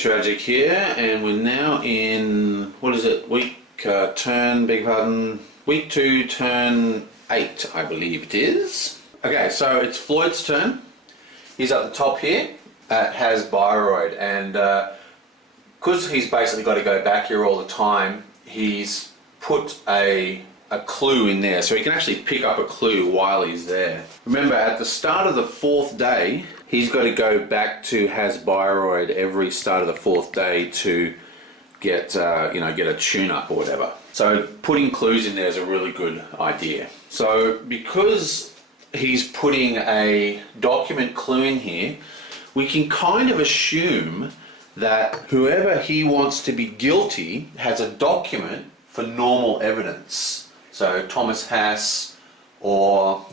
tragic here, and we're now in, what is it, week 2, turn 8, I believe it is. Okay, so it's Floyd's turn. He's at the top here, has Biroid, and because he's basically got to go back here all the time, he's put a clue in there, so he can actually pick up a clue while he's there. Remember, at the start of the 4th day, he's got to go back to Has Biroid every start of the 4th day to get get a tune-up or whatever. So putting clues in there is a really good idea. So because he's putting a document clue in here, we can kind of assume that whoever he wants to be guilty has a document for normal evidence. So Thomas Hass or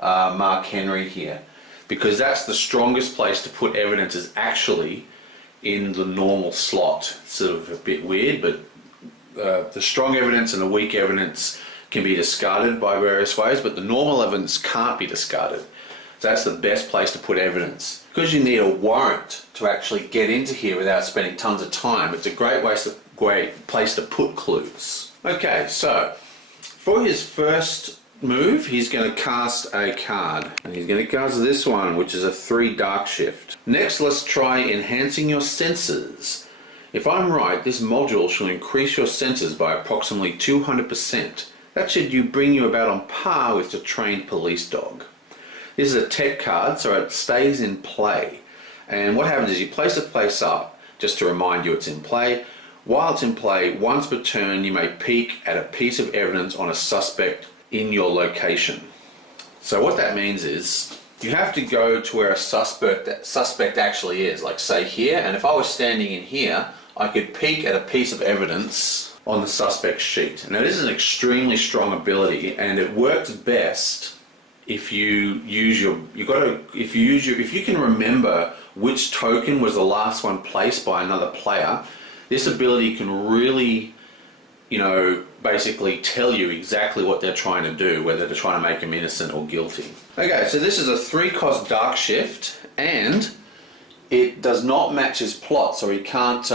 Mark Henry here, because that's the strongest place to put evidence, is actually in the normal slot. It's sort of a bit weird, but the strong evidence and the weak evidence can be discarded by various ways, but the normal evidence can't be discarded. So that's the best place to put evidence. Because you need a warrant to actually get into here without spending tons of time, it's a great place to put clues. Okay, so for his first move, he's going to cast a card, and he's going to cast this one, which is a 3 dark shift. Next, let's try enhancing your senses. If I'm right, this module shall increase your senses by approximately 200%. That should bring you about on par with the trained police dog. This is a tech card, so it stays in play. And what happens is you place the place up, just to remind you it's in play. While it's in play, once per turn, you may peek at a piece of evidence on a suspect in your location. So what that means is you have to go to where a suspect actually is, like say here, and if I was standing in here, I could peek at a piece of evidence on the suspect sheet. Now this is an extremely strong ability, and it works best if you can remember which token was the last one placed by another player. This ability can really, basically tell you exactly what they're trying to do, whether they're trying to make him innocent or guilty. Okay, so this is a 3-cost dark shift, and it does not match his plot, so he can't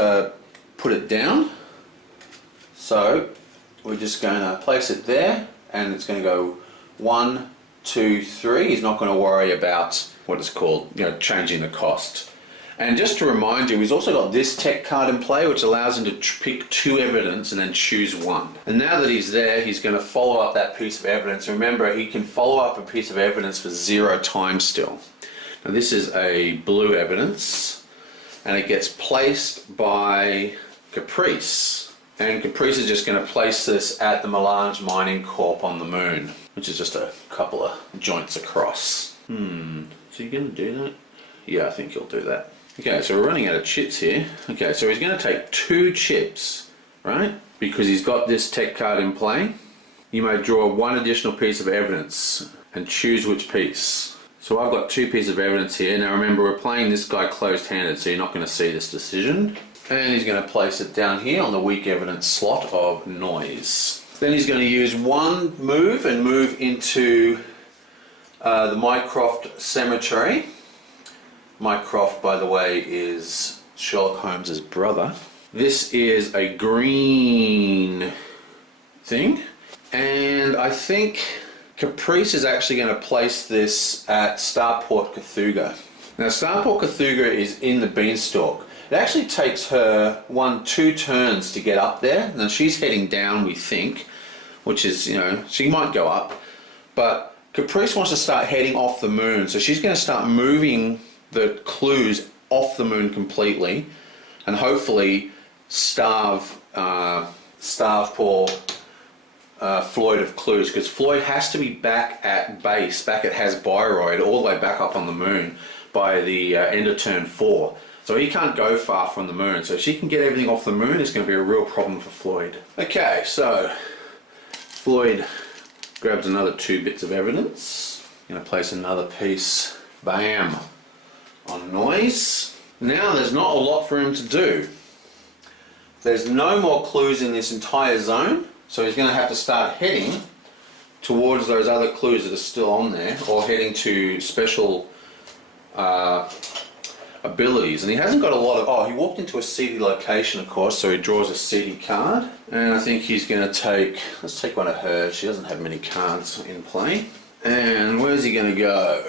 put it down. So we're just going to place it there, and it's going to go 1, 2, 3. He's not going to worry about what it's called, changing the cost. And just to remind you, he's also got this tech card in play, which allows him to pick 2 evidence and then choose 1. And now that he's there, he's going to follow up that piece of evidence. Remember, he can follow up a piece of evidence for 0 times still. Now this is a blue evidence, and it gets placed by Caprice. And Caprice is just going to place this at the Melange Mining Corp on the moon, which is just a couple of joints across. So you're going to do that? Yeah, I think he'll do that. Okay, so we're running out of chips here. Okay, so he's going to take 2 chips, right? Because he's got this tech card in play. You may draw 1 additional piece of evidence and choose which piece. So I've got 2 pieces of evidence here. Now remember, we're playing this guy closed-handed, so you're not going to see this decision. And he's going to place it down here on the weak evidence slot of noise. Then he's going to use 1 move and move into the Mycroft Cemetery. Mycroft, by the way, is Sherlock Holmes' brother. This is a green thing, and I think Caprice is actually going to place this at Starport Cthulhu. Now Starport Cthulhu is in the beanstalk. It actually takes her 2 turns to get up there. Now she's heading down, we think, which is, she might go up, but Caprice wants to start heading off the moon, so she's going to start moving the clues off the moon completely, and hopefully starve poor Floyd of clues, because Floyd has to be back at base, back at Has Biroid, all the way back up on the moon by the end of turn 4. So he can't go far from the moon. So if she can get everything off the moon, it's going to be a real problem for Floyd. Okay, so Floyd grabs another 2 bits of evidence. Going to place another piece, bam, on noise. Now there's not a lot for him to do. There's no more clues in this entire zone, so he's going to have to start heading towards those other clues that are still on there, or heading to special abilities, and he hasn't got a lot of... Oh, he walked into a seedy location, of course, so he draws a seedy card. And I think he's going to take... Let's take one of hers. She doesn't have many cards in play. And where's he going to go?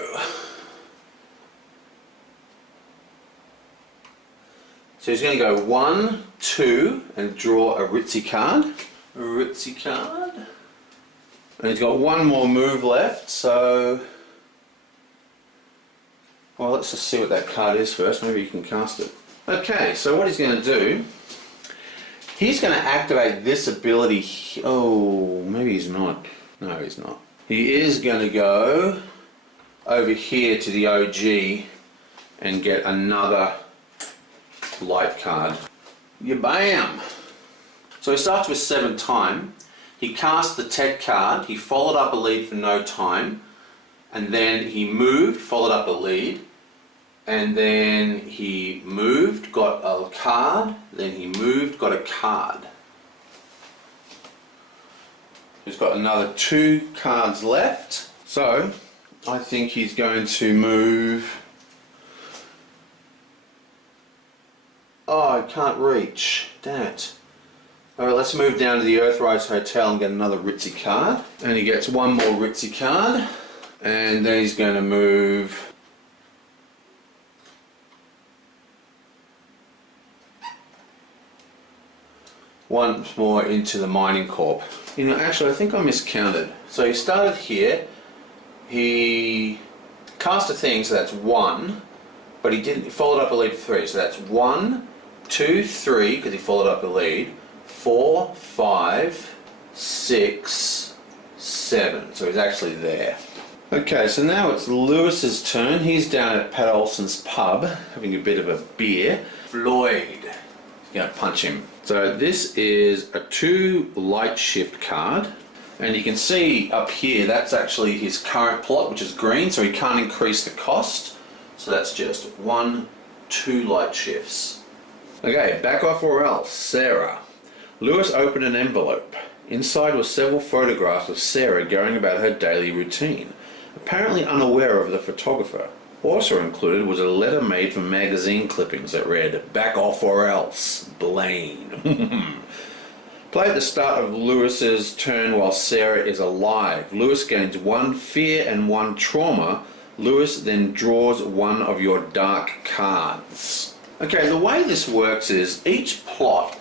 So he's going to go 1, 2, and draw a ritzy card. A ritzy card. And he's got one more move left, so... Well, let's just see what that card is first. Maybe you can cast it. Okay, so what he's going to do... He's going to activate this ability... Oh, maybe he's not. No, he's not. He is going to go over here to the OG and get another light card. Bam! So he starts with 7 time. He cast the tech card. He followed up a lead for no time. And then he moved, followed up a lead. And then he moved, got a card. Then he moved, got a card. He's got another 2 cards left. So, I think he's going to move... Oh, I can't reach. Damn it. Alright, let's move down to the Earthrise Hotel and get another ritzy card. And he gets one more ritzy card. And then he's going to move... once more into the Mining Corp. You know, actually I think I miscounted. So he started here, he cast a thing, so that's 1, but he didn't, he followed up a lead for 3, so that's 1, 2, 3, because he followed up a lead, 4, 5, 6, 7, so he's actually there. Okay, so now it's Lewis's turn. He's down at Pat Olsen's pub, having a bit of a beer. Floyd, he's going to punch him. So this is a 2 light shift card, and you can see up here that's actually his current plot, which is green, so he can't increase the cost. So that's just 1, 2 light shifts. Okay, back off or else. Sarah. Lewis opened an envelope. Inside were several photographs of Sarah going about her daily routine, apparently unaware of the photographer. Also included was a letter made from magazine clippings that read, "Back off or else, Blaine." Play at the start of Lewis's turn while Sarah is alive. Lewis gains 1 fear and 1 trauma. Lewis then draws one of your dark cards. Okay, the way this works is each plot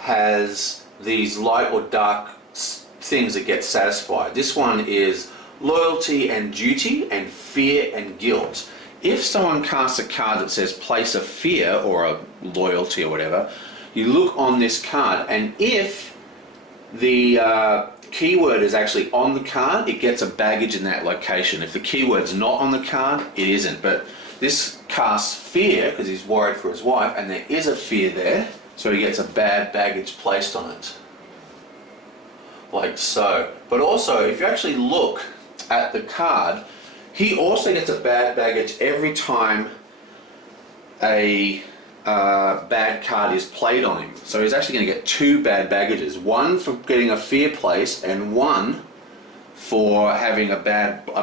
has these light or dark things that get satisfied. This one is loyalty and duty and fear and guilt. If someone casts a card that says place a fear or a loyalty or whatever, you look on this card, and if the keyword is actually on the card, it gets a baggage in that location. If the keyword's not on the card, it isn't. But this casts fear because he's worried for his wife, and there is a fear there, so he gets a bad baggage placed on it. Like so. But also, if you actually look at the card, he also gets a bad baggage every time a bad card is played on him. So he's actually going to get 2 bad baggages. 1 for getting a fear placed and 1 for having a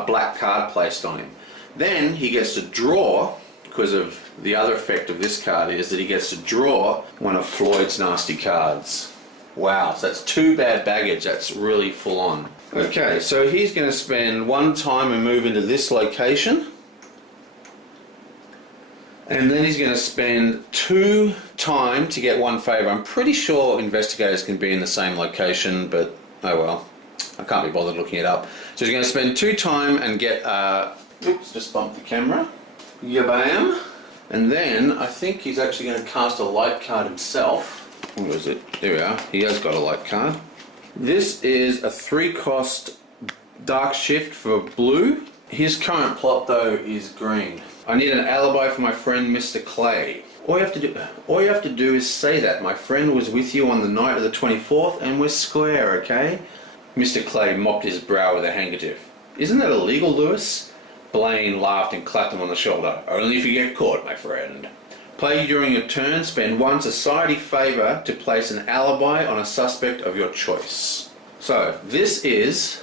black card placed on him. Then he gets to draw, because of the other effect of this card is that he gets to draw one of Floyd's nasty cards. Wow, so that's 2 bad baggage. That's really full on. Okay, so he's going to spend 1 time and move into this location. And then he's going to spend 2 time to get 1 favour. I'm pretty sure investigators can be in the same location, but oh well. I can't be bothered looking it up. So he's going to spend 2 time and get... oops, just bumped the camera. Yabam. And then I think he's actually going to cast a light card himself. What is it? There we are. He has got a light card. This is a 3-cost dark shift for blue. His current plot though is green. I need an alibi for my friend Mr. Clay. All you have to do is say that my friend was with you on the night of the 24th and we're square, okay? Mr. Clay mopped his brow with a handkerchief. Isn't that illegal, Lewis? Blaine laughed and clapped him on the shoulder. Only if you get caught, my friend. Play during your turn, spend 1 society favour to place an alibi on a suspect of your choice. So, this is...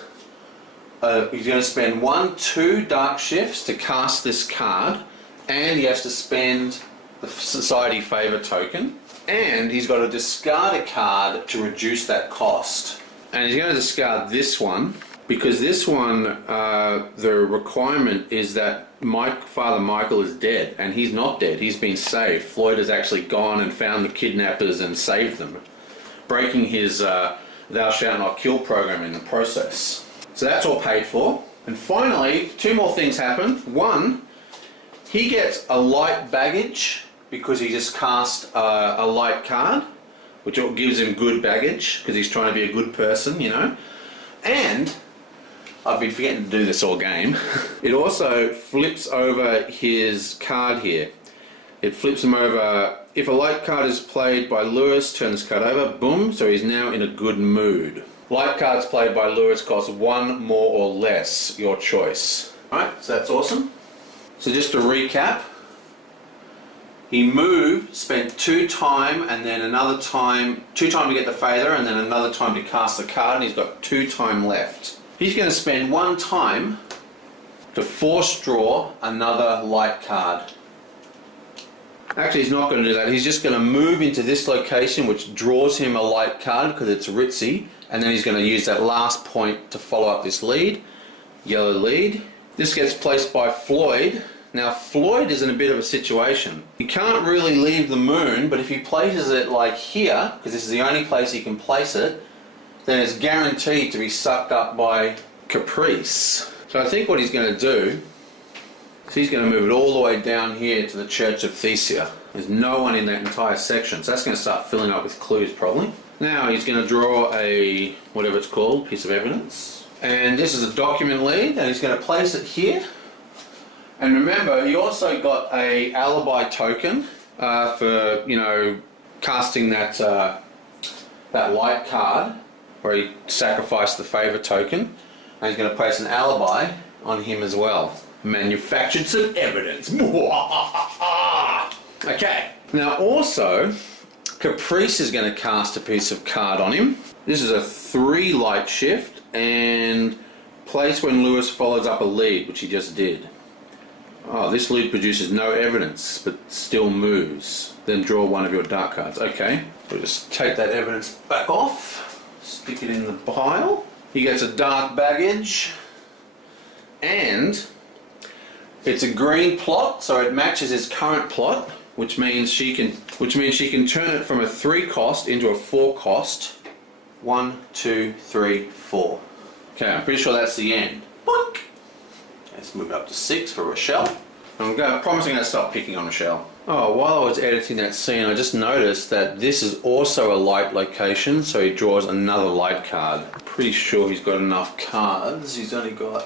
he's going to spend 2 dark shifts to cast this card, and he has to spend the society favour token, and he's got to discard a card to reduce that cost. And he's going to discard this one, because this one, the requirement is that Father Michael is dead, and he's not dead. He's been saved. Floyd has actually gone and found the kidnappers and saved them, breaking his thou shalt not kill program in the process. So that's all paid for. And finally, two more things happen. One, he gets a light baggage because he just cast a light card, which gives him good baggage because he's trying to be a good person, you know. And I've been forgetting to do this all game. It also flips over his card here. It flips him over. If a light card is played by Lewis, turn this card over, boom, so he's now in a good mood. Light cards played by Lewis cost one more or less, your choice. Alright, so that's awesome. So just to recap, he moved, spent 2 time and then another time, 2 time to get the feather and then another time to cast the card, and he's got 2 time left. He's going to spend 1 time to force draw another light card. Actually, he's not going to do that. He's just going to move into this location, which draws him a light card because it's ritzy, and then he's going to use that last point to follow up this lead, yellow lead. This gets placed by Floyd. Now, Floyd is in a bit of a situation. He can't really leave the moon, but if he places it like here, because this is the only place he can place it, then it's guaranteed to be sucked up by Caprice. So I think what he's going to do is he's going to move it all the way down here to the Church of Thesia. There's no one in that entire section, so that's going to start filling up with clues probably. Now he's going to draw a, whatever it's called, piece of evidence. And this is a document lead, and he's going to place it here. And remember, he also got a alibi token for, you know, casting that light card, where he sacrificed the favour token, and he's going to place an alibi on him as well. Manufactured some evidence. Okay. Now also, Caprice is going to cast a piece of card on him. This is a 3 light shift, and place when Lewis follows up a lead, which he just did. Oh, this lead produces no evidence, but still moves. Then draw one of your dark cards. Okay. We'll just take that evidence back off. Stick it in the pile. He gets a dark baggage, and it's a green plot, so it matches his current plot, which means she can turn it from a 3 cost into a 4 cost. 1, 2, 3, 4. Okay, I'm pretty sure that's the end. Boink. Let's move up to 6 for Rochelle. I'm promising to stop picking on Rochelle. Oh, while I was editing that scene, I just noticed that this is also a light location, so he draws another light card. Pretty sure he's got enough cards. He's only got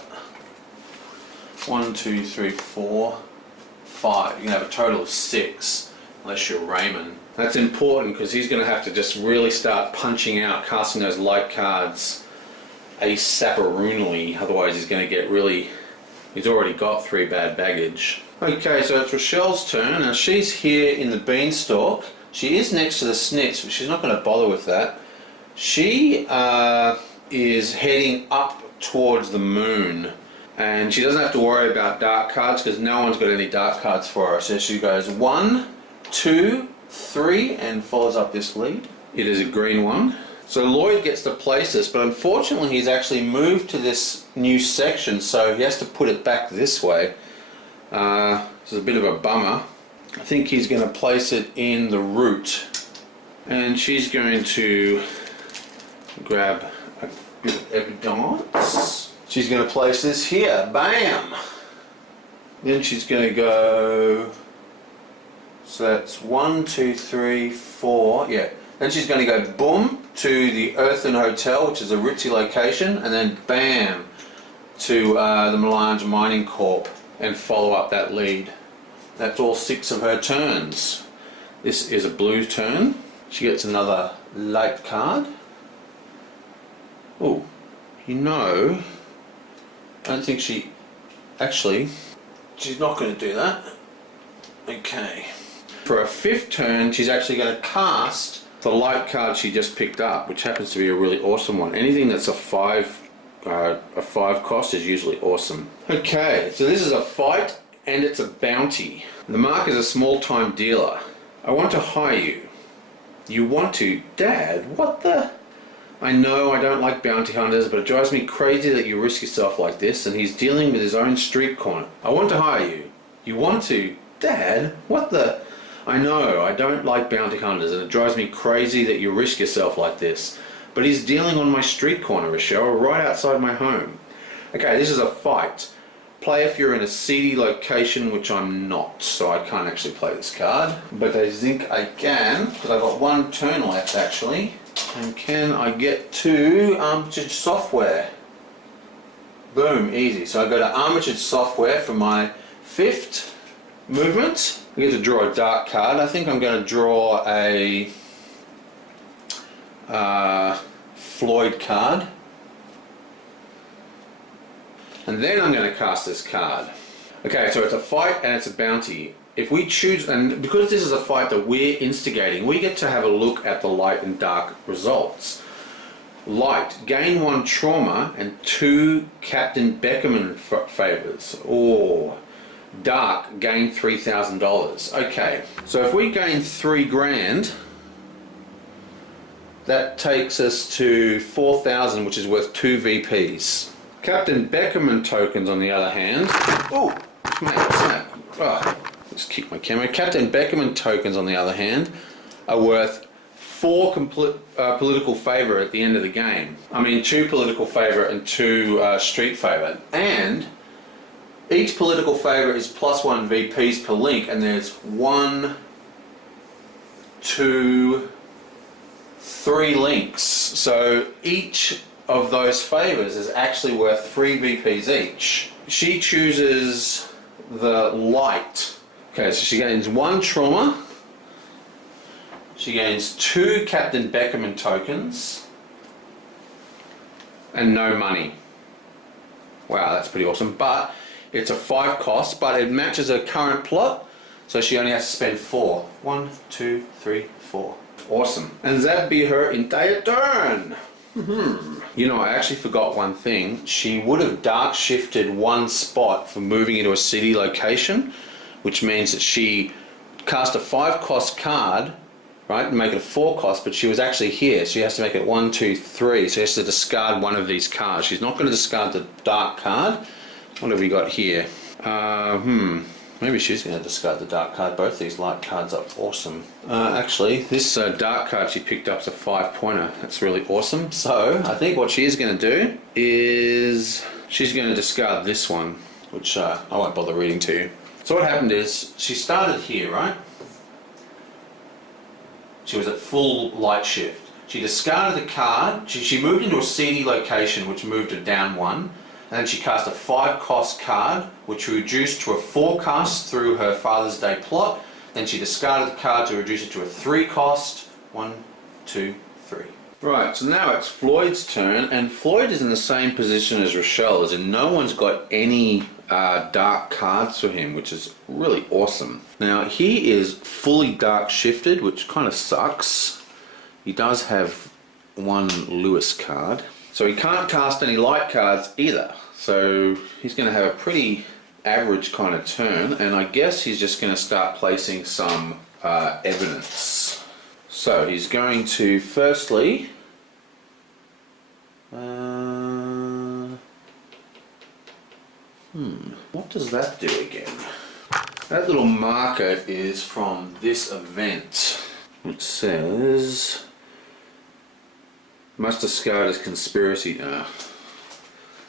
1, 2, 3, 4, 5. You can have a total of 6, unless you're Raymond. That's important because he's going to have to just really start punching out, casting those light cards asapparoonly, otherwise he's going to get really... He's already got 3 bad baggage. Okay, so it's Rochelle's turn. Now she's here in the beanstalk. She is next to the snitch, but she's not going to bother with that. She is heading up towards the moon. And she doesn't have to worry about dark cards because no one's got any dark cards for her. So she goes 1, 2, 3 and follows up this lead. It is a green one. So Lloyd gets to place this, but unfortunately he's actually moved to this new section, so he has to put it back this way. This is a bit of a bummer. I think he's going to place it in the root. And she's going to grab a bit of evidence. She's going to place this here. Bam! Then she's going to go... So that's 1, 2, 3, 4. Yeah. Then she's going to go boom to the Earthen Hotel, which is a ritzy location, and then bam to the Melange Mining Corp and follow up that lead. That's all 6 of her turns. This is a blue turn. She gets another light card. Oh, you know, I don't think she... Actually, she's not going to do that. Okay. For her 5th turn, she's actually going to cast the light card she just picked up, which happens to be a really awesome one. Anything that's a 5 cost is usually awesome. Okay, so this is a fight and it's a bounty. The mark is a small-time dealer. I want to hire you. You want to? Dad, what the? I know I don't like bounty hunters, but it drives me crazy that you risk yourself like this, and he's dealing with his own street corner. I want to hire you. You want to? Dad, what the? I know I don't like bounty hunters, and it drives me crazy that you risk yourself like this, but he's dealing on my street corner, Rochelle, right outside my home. Okay, this is a fight. Play if you're in a seedy location, which I'm not, so I can't actually play this card. But I think I can, because I've got one turn left actually. And can I get to armatured software? Boom, easy. So I go to armatured software for my 5th movement. I get to draw a dark card. I think I'm going to draw a Floyd card. And then I'm going to cast this card. Okay, so it's a fight and it's a bounty. If we choose, and because this is a fight that we're instigating, we get to have a look at the light and dark results. Light, gain 1 trauma and 2 Captain Beckerman favors. Or dark, gain $3,000. Okay, so if we gain 3 grand, that takes us to 4,000, which is worth 2 VPs. Captain Beckerman tokens, on the other hand, oh, snap. Oh, just kick my camera. Captain Beckerman tokens, on the other hand, are worth 4 political favour at the end of the game. I mean, 2 political favour and 2 street favour. And each political favour is +1 VPs per link, and there's 1, 2, 3 links. So each of those favours is actually worth 3 VPs each. She chooses the light. Okay, so she gains 1 trauma. She gains 2 Captain Beckerman tokens. And no money. Wow, that's pretty awesome. But it's a 5 cost, but it matches her current plot. So she only has to spend 4. 1, 2, 3, 4. Awesome. And that'd be her entire turn. You know, I actually forgot one thing. She would have dark shifted 1 spot for moving into a city location, which means that she cast a 5 cost card, right, and make it a 4 cost, but she was actually here. She has to make it 1, 2, 3. So she has to discard one of these cards. She's not going to discard the dark card. What have we got here? Maybe she's going to discard the dark card. Both these light cards are awesome. Actually, this dark card she picked up is a 5-pointer. That's really awesome. So, I think what she is going to do is she's going to discard this one, which I won't bother reading to you. So what happened is, she started here, right? She was at full light shift. She discarded the card. She moved into a seedy location, which moved her down 1. And then she cast a 5 cost card, which reduced to a 4 cost through her Father's Day plot. Then she discarded the card to reduce it to a 3 cost. 1, 2, 3. Right, so now it's Floyd's turn, and Floyd is in the same position as Rochelle, as in no one's got any dark cards for him, which is really awesome. Now, he is fully dark shifted, which kind of sucks. He does have 1 Lewis card. So he can't cast any light cards either. So he's going to have a pretty average kind of turn, and I guess he's just going to start placing some evidence. So he's going to firstly what does that do again? That little marker is from this event, which says must discard as conspiracy.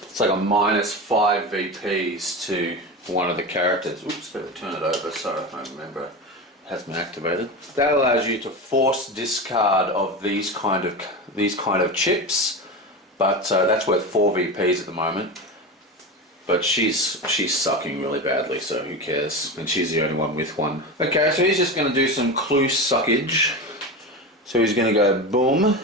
It's like a -5 VPs to one of the characters. Oops, better turn it over so I remember it has been activated. That allows you to force discard of these kind of chips, but that's worth 4 VPs at the moment. But she's sucking really badly, so who cares? And she's the only one with 1. Okay, so he's just going to do some clue suckage. So he's going to go boom.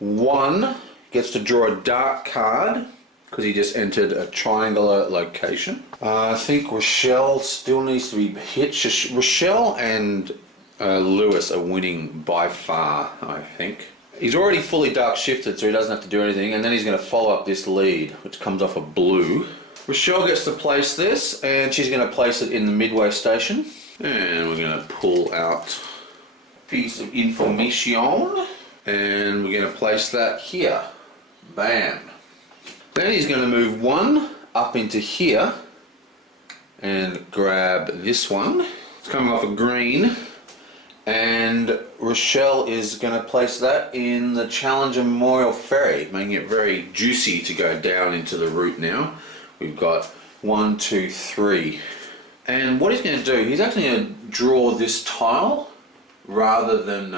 1 gets to draw a dark card because he just entered a triangular location. I think Rochelle still needs to be hit. Rochelle and Lewis are winning by far, I think. He's already fully dark shifted, so he doesn't have to do anything, and then he's going to follow up this lead, which comes off a blue. Rochelle gets to place this, and she's going to place it in the midway station. And we're going to pull out a piece of information, and we're going to place that here. Bam. Then he's going to move one up into here and grab this one. It's coming off a green, and Rochelle is going to place that in the Challenger Memorial Ferry, making it very juicy to go down into the route now. We've got 1, 2, 3. And what he's going to do, he's actually going to draw this tile rather than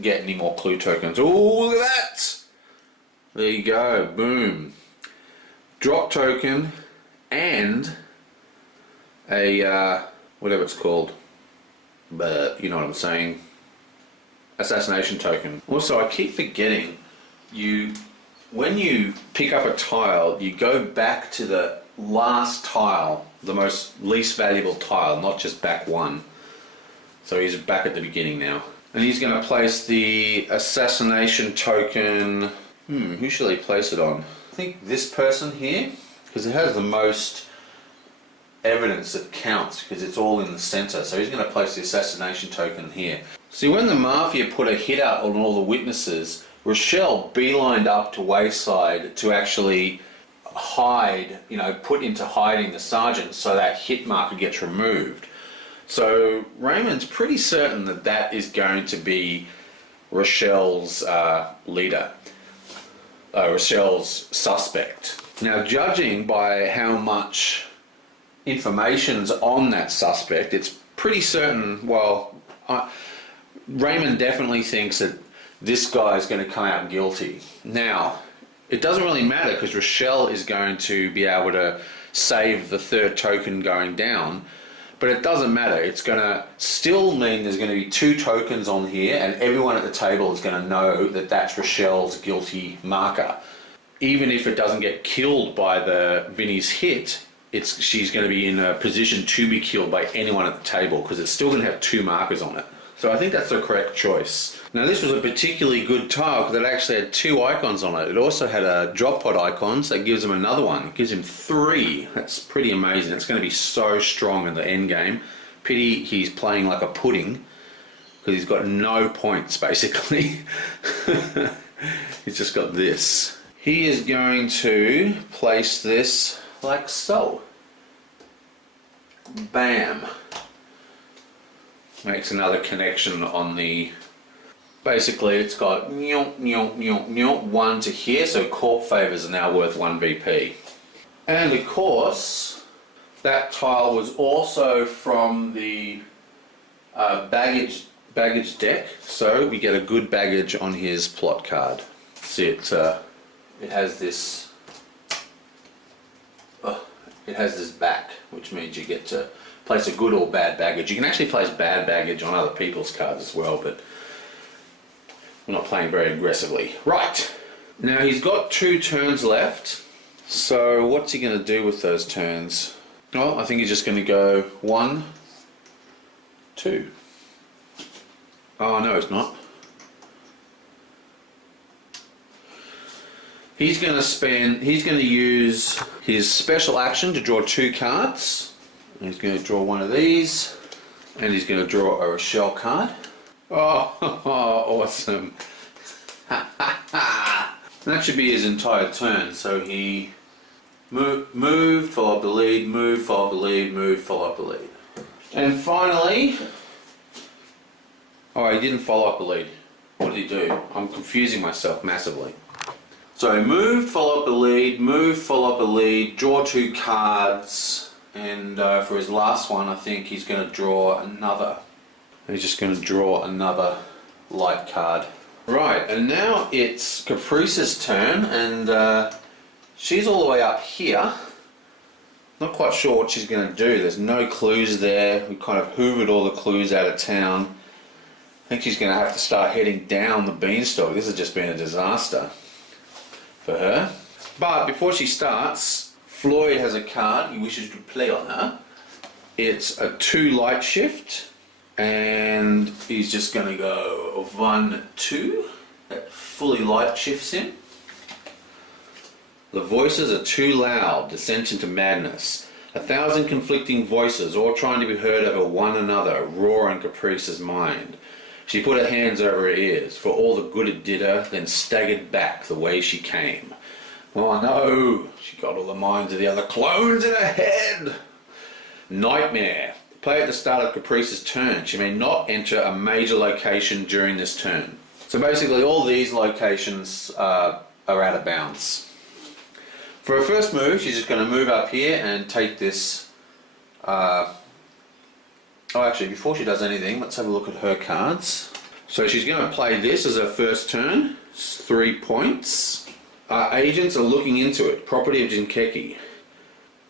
get any more clue tokens. Oh, look at that! There you go, boom. Drop token and a, whatever it's called, but you know what I'm saying, assassination token. Also, I keep forgetting, when you pick up a tile, you go back to the last tile, the most least valuable tile, not just back one. So he's back at the beginning now. And he's going to place the assassination token. Who should he place it on? I think this person here, because it has the most evidence that counts, because it's all in the center. So he's going to place the assassination token here. See, when the Mafia put a hit out on all the witnesses, Rochelle beelined up to Wayside to actually hide, put into hiding the sergeant so that hit marker gets removed. So Raymond's pretty certain that that is going to be Rochelle's leader, Rochelle's suspect. Now, judging by how much information's on that suspect, it's pretty certain, Raymond definitely thinks that this guy's going to come out guilty. Now, it doesn't really matter because Rochelle is going to be able to save the third token going down, but it doesn't matter. It's going to still mean there's going to be 2 tokens on here, and everyone at the table is going to know that that's Rochelle's guilty marker. Even if it doesn't get killed by the Vinny's hit, she's going to be in a position to be killed by anyone at the table because it's still going to have 2 markers on it. So I think that's the correct choice. Now, this was a particularly good tile because it actually had 2 icons on it. It also had a drop pod icon, so that gives him another one. It gives him 3. That's pretty amazing. It's going to be so strong in the end game. Pity he's playing like a pudding because he's got no points, basically. He's just got this. He is going to place this like so. Bam. Makes another connection on the... Basically, it's got 1 to here, so court favours are now worth 1 VP. And of course, that tile was also from the baggage deck, so we get a good baggage on his plot card. See, it has this... it has this back, which means you get to place a good or bad baggage. You can actually place bad baggage on other people's cards as well, but we're not playing very aggressively. Right, now he's got 2 turns left, so what's he going to do with those turns? Well, I think he's just going to go 1, 2. Oh, no, it's not. He's going to use his special action to draw 2 cards. He's going to draw one of these, and he's going to draw a Rochelle card. Oh, awesome. That should be his entire turn. So he move, follow up the lead, move, follow up the lead, move, follow up the lead. And finally, oh, he didn't follow up the lead. What did he do? I'm confusing myself massively. So move, follow up the lead, move, follow up the lead, draw 2 cards. And for his last one, I think he's going to draw another. He's just going to draw another light card. Right, and now it's Caprice's turn, and she's all the way up here. Not quite sure what she's going to do. There's no clues there. We kind of hoovered all the clues out of town. I think she's going to have to start heading down the beanstalk. This has just been a disaster for her. But before she starts, Floyd has a card he wishes to play on her. It's a 2 light shift, and he's just going to go 1, 2. That fully light shifts him. The voices are too loud, descent into madness. 1,000 conflicting voices, all trying to be heard over one another, roar in Caprice's mind. She put her hands over her ears, for all the good it did her, then staggered back the way she came. Oh no, she got all the minds of the other clones in her head. Nightmare. Play at the start of Caprice's turn. She may not enter a major location during this turn. So basically all these locations are out of bounds. For her first move, she's just going to move up here and take this... actually, before she does anything, let's have a look at her cards. So she's going to play this as her first turn. It's 3 points. Agents are looking into it. Property of Jinkeki. ...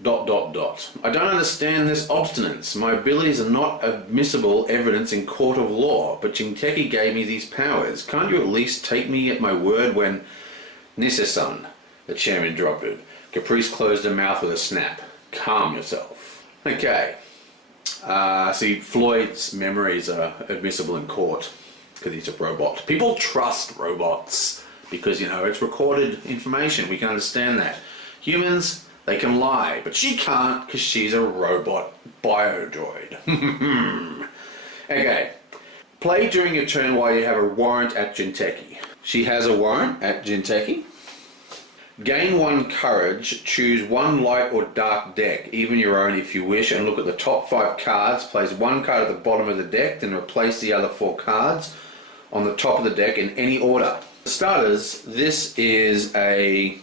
I don't understand this obstinance. My abilities are not admissible evidence in court of law, but Jinkeki gave me these powers. Can't you at least take me at my word when... Nisse-san, the chairman interrupted. Caprice closed her mouth with a snap. Calm yourself. Okay. See, Floyd's memories are admissible in court because he's a robot. People trust robots because, it's recorded information. We can understand that. Humans, they can lie, but she can't because she's a robot biodroid. Okay. Play during your turn while you have a warrant at Jinkeki. She has a warrant at Jinkeki. Gain 1 courage, choose 1 light or dark deck, even your own if you wish, and look at the top 5 cards. Place 1 card at the bottom of the deck, then replace the other 4 cards on the top of the deck in any order. For starters, this is a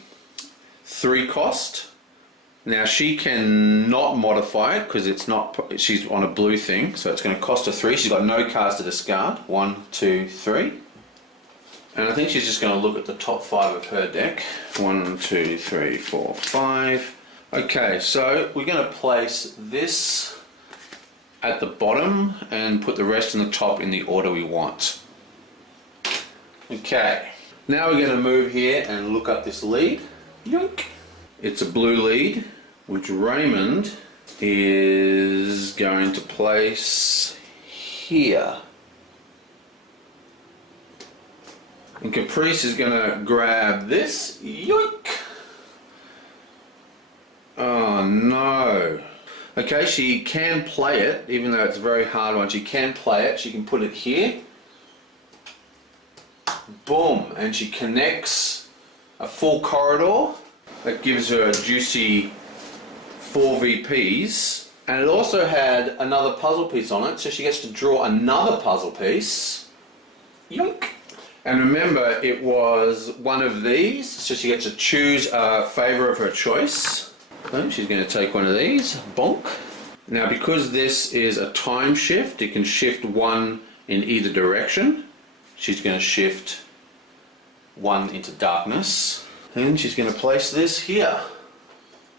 3 cost. Now she can not modify it because she's on a blue thing, so it's going to cost her 3. She's got no cards to discard. 1, 2, 3. And I think she's just going to look at the top 5 of her deck. 1, 2, 3, 4, 5. Okay, so we're going to place this at the bottom and put the rest in the top in the order we want. Okay, now we're going to move here and look up this lead. Yoink. It's a blue lead, which Raymond is going to place here. And Caprice is going to grab this. Yoink! Oh no. Okay, she can play it, even though it's a very hard one. She can play it. She can put it here. Boom. And she connects a full corridor. That gives her a juicy 4 VPs. And it also had another puzzle piece on it, so she gets to draw another puzzle piece. Yoink! And remember, it was one of these, so she gets to choose a favour of her choice. So she's going to take one of these. Bonk. Now, because this is a time shift, it can shift 1 in either direction. She's going to shift 1 into darkness. And she's going to place this here.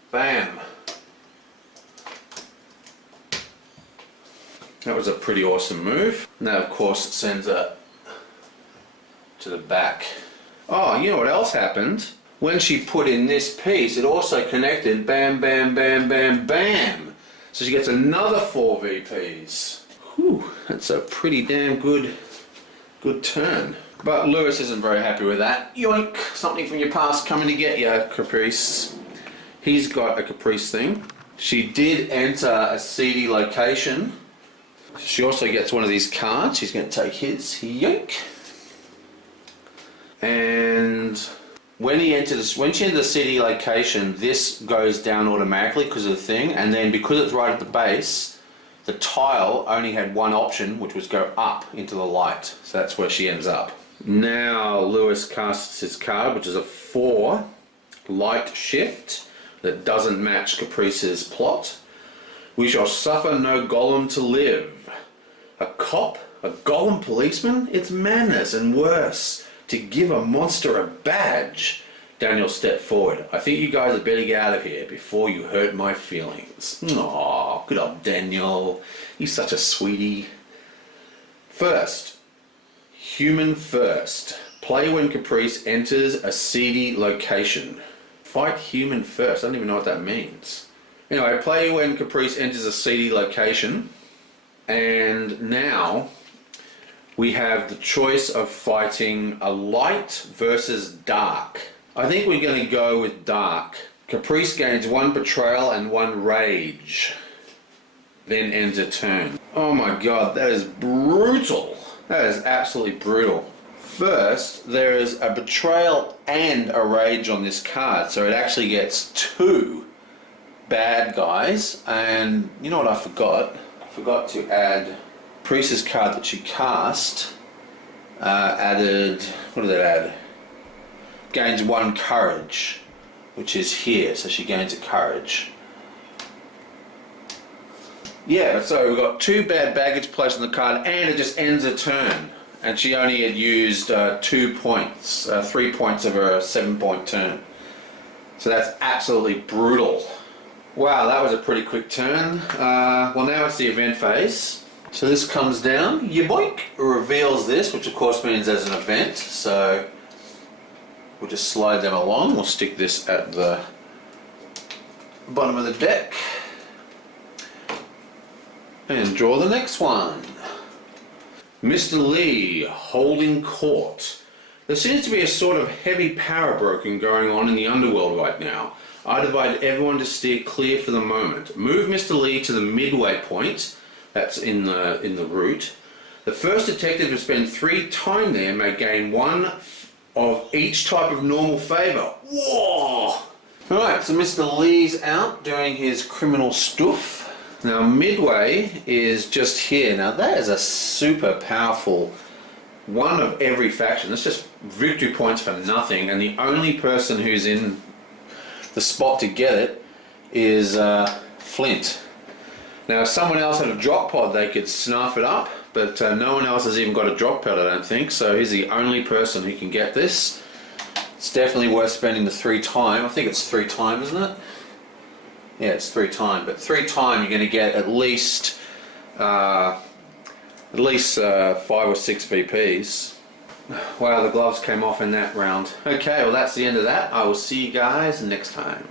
Bam. That was a pretty awesome move. Now, of course, it sends her to the back. Oh, you know what else happened? When she put in this piece, it also connected bam, bam, bam, bam, bam. So she gets another 4 VPs. Whew, that's a pretty damn good turn. But Lewis isn't very happy with that. Yoink! Something from your past coming to get you, Caprice. He's got a Caprice thing. She did enter a CD location. She also gets one of these cards. She's going to take his. Yoink! And when she enters the city location, this goes down automatically because of the thing, and then because it's right at the base, the tile only had one option, which was go up into the light. So that's where she ends up. Now Lewis casts his card, which is a 4 light shift that doesn't match Caprice's plot. We shall suffer no golem to live. A cop? A golem policeman? It's madness and worse. To give a monster a badge. Daniel stepped forward. I think you guys had better get out of here before you hurt my feelings. Aw, good old Daniel. He's such a sweetie. First, human first. Play when Caprice enters a seedy location. Fight human first. I don't even know what that means. Anyway, play when Caprice enters a seedy location. And now we have the choice of fighting a light versus dark. I think we're going to go with dark. Caprice gains 1 betrayal and 1 rage. Then ends a turn. Oh my god, that is brutal. That is absolutely brutal. First, there is a betrayal and a rage on this card, so it actually gets 2 bad guys. And you know what I forgot? I forgot to add Caprice's card that she cast. Added, what did that add? Gains 1 courage, which is here, so she gains a courage. Yeah, so we've got 2 bad baggage placed on the card, and it just ends a turn. And she only had used 2 points, 3 points of her 7-point turn. So that's absolutely brutal. Wow, that was a pretty quick turn. Well, now it's the event phase. So this comes down, yoink, reveals this, which of course means there's an event. So we'll just slide them along. We'll stick this at the bottom of the deck. And draw the next one. Mr. Lee, holding court. There seems to be a sort of heavy power broken going on in the underworld right now. I divide everyone to steer clear for the moment. Move Mr. Lee to the midway point. That's in the route. The first detective to spend 3 time there may gain 1 of each type of normal favour. Whoa! Alright, so Mr. Lee's out doing his criminal stuff. Now midway is just here. Now that is a super powerful one of every faction. That's just victory points for nothing, and the only person who's in the spot to get it is Flint. Now if someone else had a drop pod they could snuff it up, but no one else has even got a drop pod, I don't think, so he's the only person who can get this. It's definitely worth spending the 3 time. I think it's 3 time, isn't it? Yeah, it's 3 time, but 3 time you're going to get at least 5 or 6 VPs. Wow, the gloves came off in that round. Okay, well that's the end of that. I will see you guys next time.